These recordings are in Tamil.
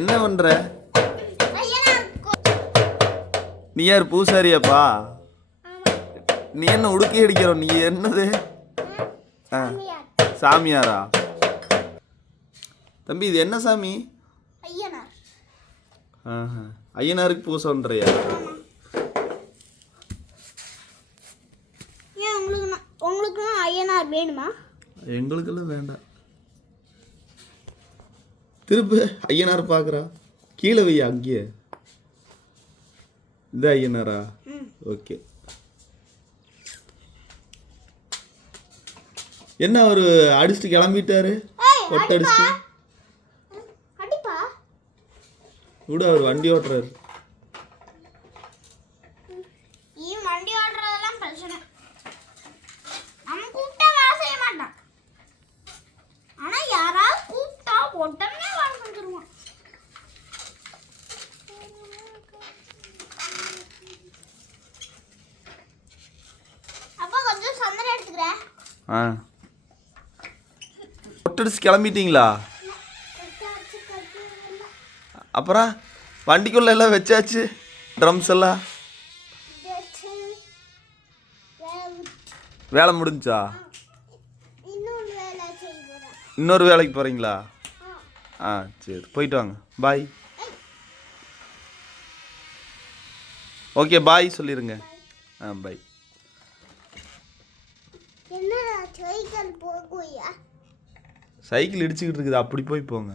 என்ன பண்ற? நீ யார் பூசாரியாப்பா? நீ என்ன உடுக்கி அடிக்கிற? நீ என்னது சாமியாரா? தம்பி இது என்ன சாமி? ஐயனாருக்கு பூசை பண்றியா? உங்களுக்கு ஐயனார் வேணுமா? எங்களுக்கெல்லாம் வேண்டாம். திரும்ப ஐயனார் பார்க்குறா. கீழே வை அங்கேயே. இது ஐயனாரா? ஓகே. என்ன ஒரு அடிச்சுட்டு கிளம்பிட்டாரு. கொட்டை அடிச்சுட்டு கூட அவர் வண்டி ஓட்டுறாரு. கொட்டடிச்சு கிளம்பிட்டீங்களா? அப்புறம் வண்டிக்குள்ள எல்லாம் வச்சாச்சு. ட்ரம்ஸ் எல்லாம் வேலை முடிஞ்சா? இன்னொரு வேலைக்கு போறீங்களா? சரி, போயிட்டு வாங்க. பாய். ஓகே, பாய் சொல்லிடுங்க. பாய். சைக்கிள் இடிச்சுக்கிட்டு இருக்குது, அப்படி போய் போங்க.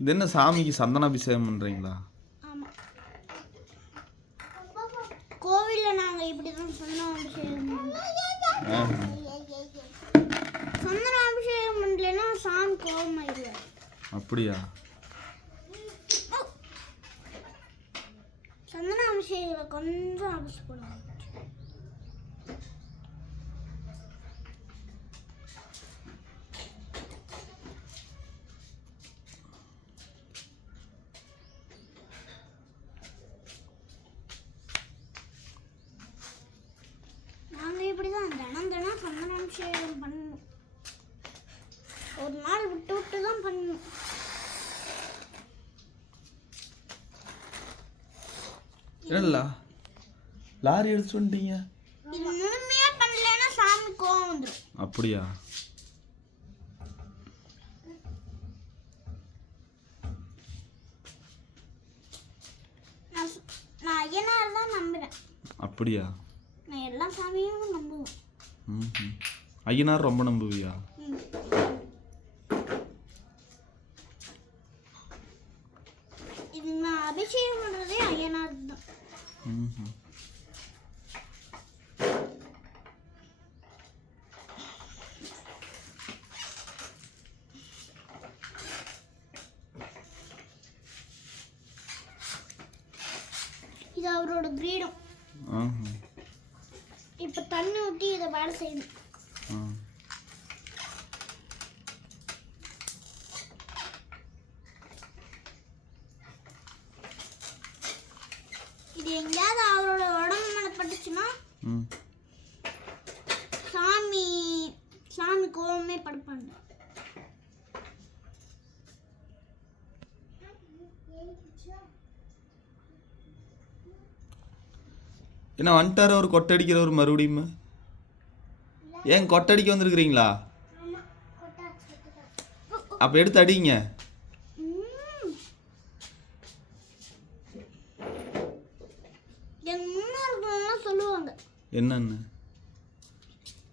இது என்ன சாமிக்கு சந்தனாபிஷேகம் பண்றீங்களா? கோவில்ல நாங்க இப்படிதான் சந்தனாபிஷேகம் பண்ணலன்னா சாமி கோவமாயிருவாரு. அப்படியா? சந்தனாபிஷேகம் கொஞ்சம் அபிஷேகம். நாங்க இப்படிதான் தினம் தினம் சந்தனாபிஷேகம் பண்ணணும். ஒரு நாள் விட்டு விட்டு தான் பண்ணணும். என்னடா லாரி எடுத்து வந்துட்டீங்க? இது முழுமையா பண்ணலன்னா சாமி கோவம் வந்துடும். அப்படியா? நான் ஐயனார் தான் நம்புறேன். அப்படியா? நான் எல்லா சாமியும் நம்புவேன். ஐயனார் ரொம்ப நம்புவியா? இது நான் அபிஷேகம் பண்றதே ஐயனார் தான். இது அவரோட கிரீடம். இப்ப தண்ணி ஊற்றி இதை வேலை செய்யணும். இது எங்கேயாவது அவரோட உடம்பு மேல பட்டுச்சுன்னா சாமி கோவமே படுப்பாங்க. என்ன வந்துட்டாரு ஒரு கொட்டடிக்கிறவர் மறுபடியும்? ஏன் கொட்டடிக்க வந்திருக்கிறீங்களா? அப்ப எடுத்து அடிங்க. சொல்லுவாங்க என்னன்னு?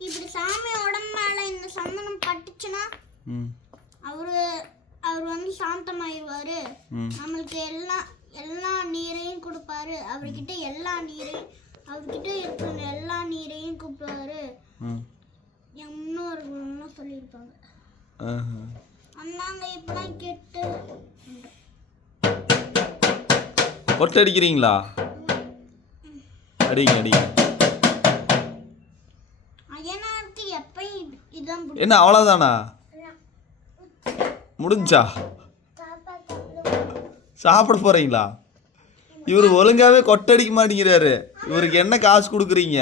இப்படி சாமி உடம்பு மேல இந்த சந்தனம் பட்டுச்சுன்னா அவர் வந்து சாந்தமாயிருவாரு. நம்மளுக்கு எல்லா நீரையும் கொடுப்பாரு. அவர்கிட்ட இருக்கிற எல்லா நீரையும் கூப்பிடுவாரு. என் முன்னோர்கள்லாம் சொல்லியிருப்பாங்க. அண்ணாங்க இப்பெல்லாம் கேட்டு கொட்டை அடிக்கிறீங்களா? அடிங்க அடிங்க. ஐயனாருக்கு எப்பயும் இதான். என்ன அவ்வளோதானா? முடிஞ்சா? சாப்பிட போறீங்களா? இவர் ஒழுங்காவே கொட்டடிக்க மாட்டேங்கிறாரு. இவருக்கு என்ன காசு கொடுக்குறீங்க?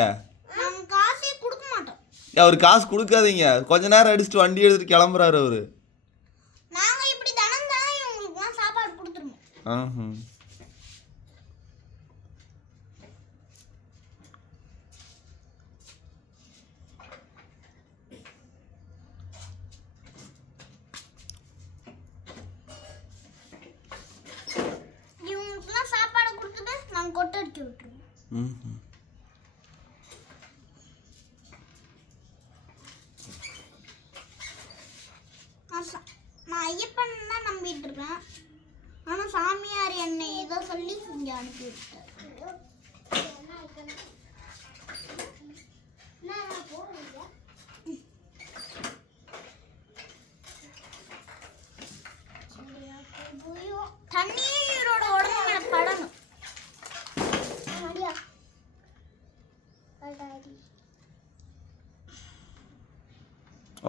நாங்கள் காசே கொடுக்க மாட்டோம். அவர் காசு கொடுக்காதீங்க. கொஞ்ச நேரம் அடிச்சுட்டு வண்டி எடுத்துட்டு கிளம்புறாரு அவரு. நாங்கள் இப்படி தனம் தான் இவங்களுக்குலாம் சாப்பாடு கொடுத்துருவோம். ஆஹும். இவங்களுக்குலாம் சாப்பாடு கொடுத்துட்டு நாங்கள் கொட்டடிக்க விட்டுருவோம். ம்ஹும். நான் ஐயப்பன் தான் நம்பிட்டு இருக்கேன். ஆனால் சாமியார் என்னை ஏதோ சொல்லி இங்கே அனுப்பி விட்டார். தண்ணீரோட உடம்பு மேல படணும்.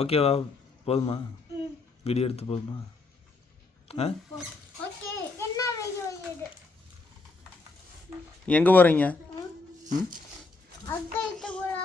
ஓகேவா? போதுமா? வீடியோ எடுத்து போதுமா? ஆ ஓகே. என்ன வீடியோ இது? எங்கே போகிறீங்க? ம் அக்கா எடுத்து போடா.